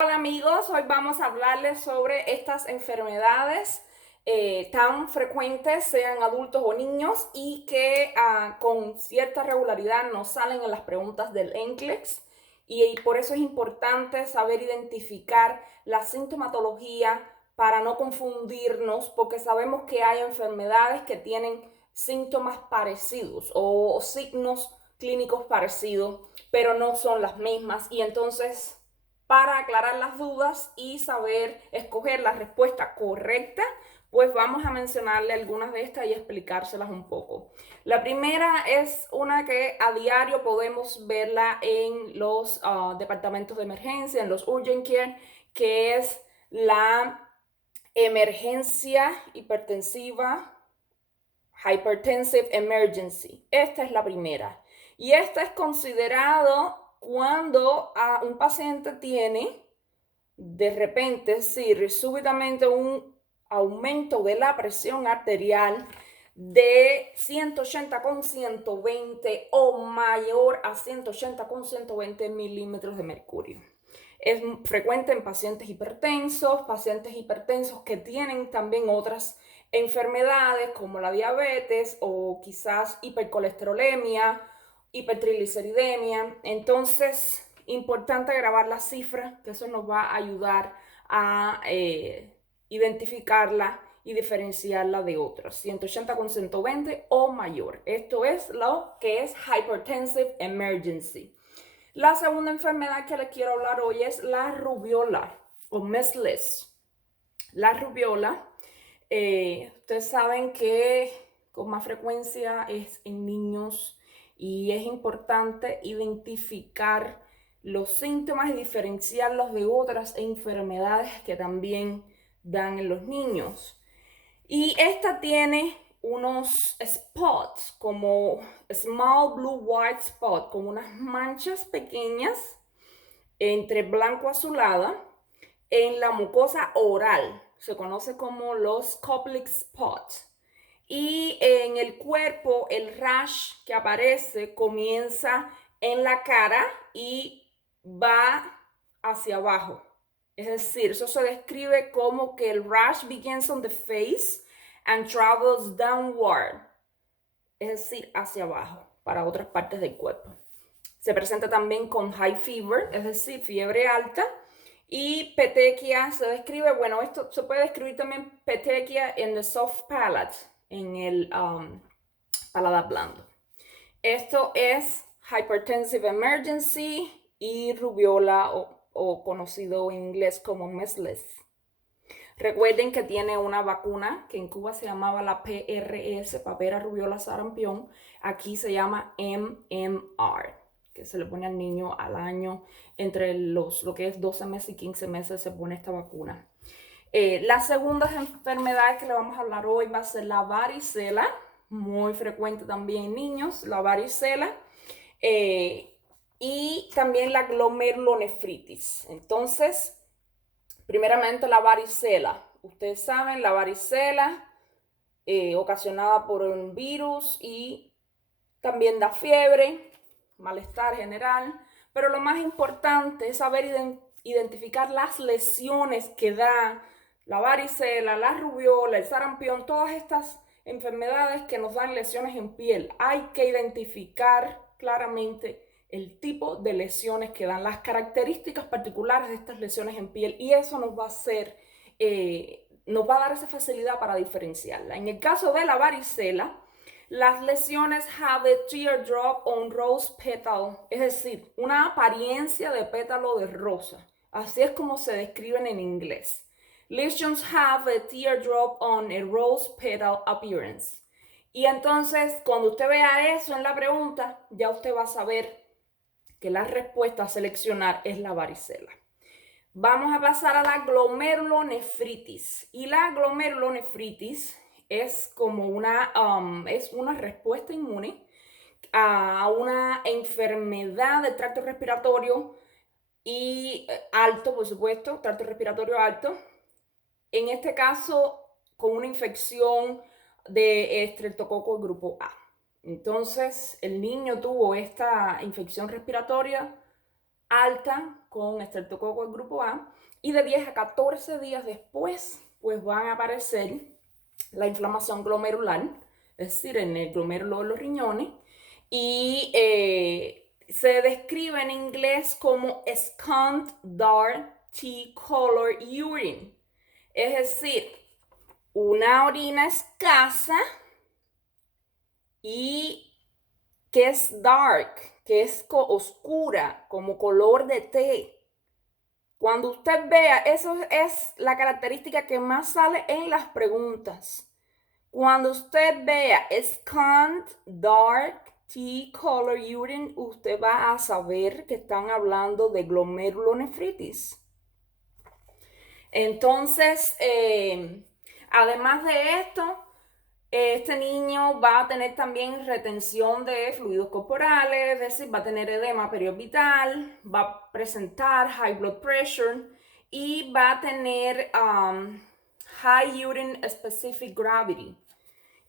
Hola amigos, hoy vamos a hablarles sobre estas enfermedades tan frecuentes, sean adultos o niños, y que con cierta regularidad nos salen en las preguntas del NCLEX. Y por eso es importante saber identificar la sintomatología para no confundirnos, porque sabemos que hay enfermedades que tienen síntomas parecidos o signos clínicos parecidos, pero no son las mismas. Y entonces, para aclarar las dudas y saber escoger la respuesta correcta, pues vamos a mencionarle algunas de estas y explicárselas un poco. La primera es una que a diario podemos verla en los departamentos de emergencia, en los urgent care, que es la emergencia hipertensiva, hypertensive emergency. Esta es la primera. Y esta es considerado cuando un paciente tiene de repente, sí, súbitamente un aumento de la presión arterial de 180 con 120 o mayor a 180 con 120 milímetros de mercurio. Es frecuente en pacientes hipertensos que tienen también otras enfermedades como la diabetes o quizás hipercolesterolemia, hipertrigliceridemia. Entonces, importante grabar la cifra, que eso nos va a ayudar a identificarla y diferenciarla de otras. 180 con 120 o mayor. Esto es lo que es hypertensive emergency. La segunda enfermedad que les quiero hablar hoy es la rubiola o measles. La rubiola, ustedes saben que con más frecuencia es en niños y es importante identificar los síntomas y diferenciarlos de otras enfermedades que también dan en los niños. Y esta tiene unos spots, como small blue white spot, como unas manchas pequeñas entre blanco azulada en la mucosa oral. Se conoce como los Koplik spot. Y en el cuerpo, el rash que aparece comienza en la cara y va hacia abajo. Es decir, eso se describe como que el rash begins on the face and travels downward. Es decir, hacia abajo, para otras partes del cuerpo. Se presenta también con high fever, es decir, fiebre alta. Y petequia se describe, bueno, esto se puede describir también petequia en the soft palate, en el paladar blando. Esto es hypertensive emergency y rubiola o conocido en inglés como measles. Recuerden que tiene una vacuna que en Cuba se llamaba la PRS, papera rubiola sarampión. Aquí se llama MMR, que se le pone al niño al año. Entre lo que es 12 meses y 15 meses se pone esta vacuna. La segunda enfermedad que le vamos a hablar hoy va a ser la varicela, muy frecuente también en niños, la varicela. Y también la glomerulonefritis. Entonces, primeramente la varicela. Ustedes saben, la varicela ocasionada por un virus y también da fiebre, malestar general. Pero lo más importante es saber identificar las lesiones que da la varicela, la rubiola, el sarampión, todas estas enfermedades que nos dan lesiones en piel. Hay que identificar claramente el tipo de lesiones que dan, las características particulares de estas lesiones en piel, y eso nos va a hacer, nos va a dar esa facilidad para diferenciarla. En el caso de la varicela, las lesiones have a teardrop on rose petal, es decir, una apariencia de pétalo de rosa. Así es como se describen en inglés. Lesions have a teardrop on a rose petal appearance. Y entonces, cuando usted vea eso en la pregunta, ya usted va a saber que la respuesta a seleccionar es la varicela. Vamos a pasar a la glomerulonefritis. Y la glomerulonefritis es como es una respuesta inmune a una enfermedad del tracto respiratorio y alto, por supuesto, tracto respiratorio alto. En este caso, con una infección de estreptococo grupo A. Entonces, el niño tuvo esta infección respiratoria alta con estreptococo del grupo A, y de 10 a 14 días después, pues van a aparecer la inflamación glomerular, es decir, en el glomérulo de los riñones, y se describe en inglés como scant dark tea color urine, es decir, una orina escasa y que es dark, que es oscura, como color de té. Cuando usted vea, eso es la característica que más sale en las preguntas. Cuando usted vea scant dark tea color urine, usted va a saber que están hablando de glomerulonefritis. Entonces, además de esto, este niño va a tener también retención de fluidos corporales, es decir, va a tener edema periorbital, va a presentar high blood pressure y va a tener high urine specific gravity.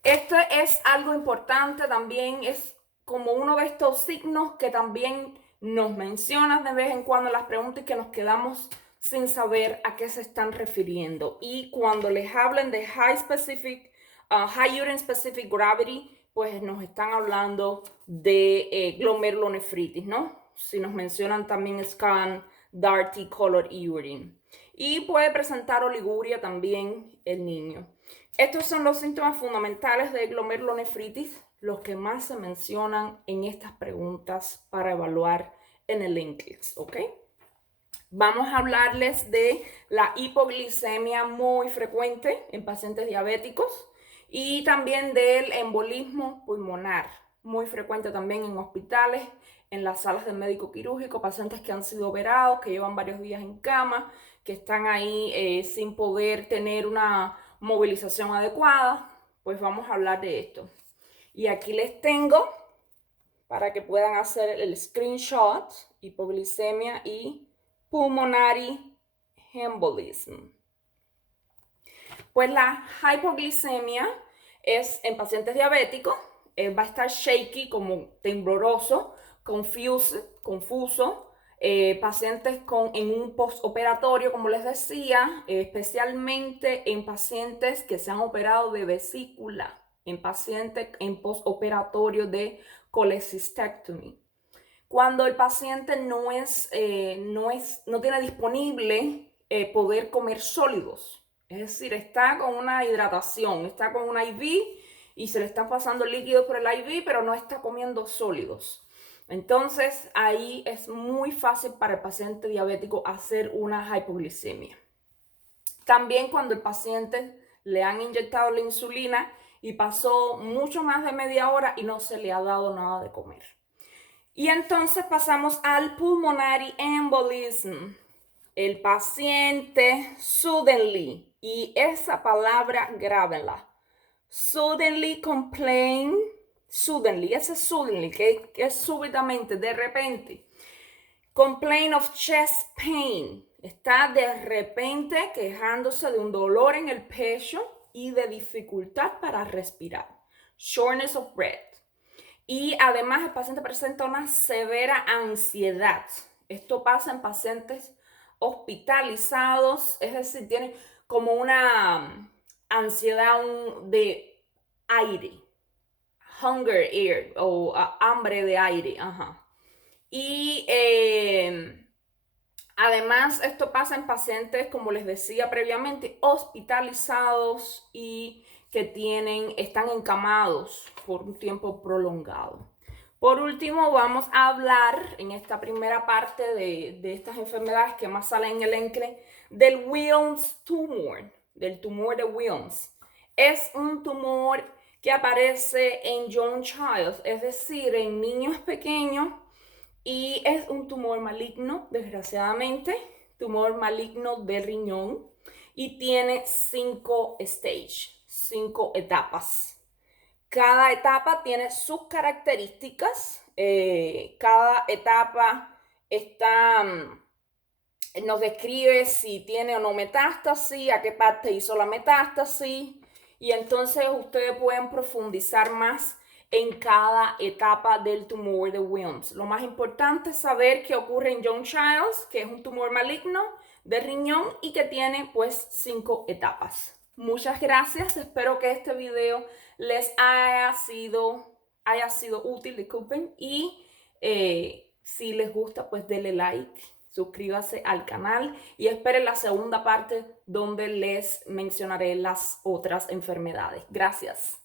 Esto es algo importante también, es como uno de estos signos que también nos mencionan de vez en cuando en las preguntas y que nos quedamos sin saber a qué se están refiriendo. Y cuando les hablen de high urine specific gravity, pues nos están hablando de glomerulonefritis, ¿no? Si nos mencionan también scant dark tea color urine. Y puede presentar oliguria también el niño. Estos son los síntomas fundamentales de glomerulonefritis, los que más se mencionan en estas preguntas para evaluar en el NCLEX, ¿ok? Vamos a hablarles de la hipoglicemia muy frecuente en pacientes diabéticos y también del embolismo pulmonar, muy frecuente también en hospitales, en las salas de médico quirúrgico, pacientes que han sido operados, que llevan varios días en cama, que están ahí sin poder tener una movilización adecuada. Pues vamos a hablar de esto. Y aquí les tengo para que puedan hacer el screenshot, hipoglicemia y pulmonary embolism. Pues la hipoglicemia es en pacientes diabéticos, va a estar shaky, como tembloroso, confuso, pacientes en un postoperatorio, como les decía, especialmente en pacientes que se han operado de vesícula, en pacientes en postoperatorio de cholecystectomy. Cuando el paciente no tiene disponible poder comer sólidos, es decir, está con una hidratación, está con un IV y se le está pasando líquido por el IV, pero no está comiendo sólidos. Entonces, ahí es muy fácil para el paciente diabético hacer una hipoglicemia. También cuando el paciente le han inyectado la insulina y pasó mucho más de media hora y no se le ha dado nada de comer. Y entonces pasamos al pulmonary embolism. El paciente suddenly, y esa palabra grábenla, suddenly complain, suddenly, ese suddenly, que es súbitamente, de repente, complain of chest pain, está de repente quejándose de un dolor en el pecho y de dificultad para respirar, shortness of breath. Y además el paciente presenta una severa ansiedad. Esto pasa en pacientes hospitalizados, es decir, tienen como una ansiedad de aire, hunger air o hambre de aire. Ajá. Y además esto pasa en pacientes, como les decía previamente, hospitalizados y que están encamados por un tiempo prolongado. Por último, vamos a hablar en esta primera parte de estas enfermedades que más salen en el ENCLE del Wilms tumor, del tumor de Wilms. Es un tumor que aparece en young child, es decir, en niños pequeños, y es un tumor maligno, desgraciadamente, tumor maligno del riñón, y tiene 5 stages, 5 etapas. Cada etapa tiene sus características. Cada etapa nos describe si tiene o no metástasis, a qué parte hizo la metástasis. Y entonces ustedes pueden profundizar más en cada etapa del tumor de Wilms. Lo más importante es saber qué ocurre en Young Childs, que es un tumor maligno de riñón y que tiene pues 5 etapas. Muchas gracias, espero que este video les haya sido útil, disculpen, y si les gusta pues denle like, suscríbase al canal y esperen la segunda parte donde les mencionaré las otras enfermedades. Gracias.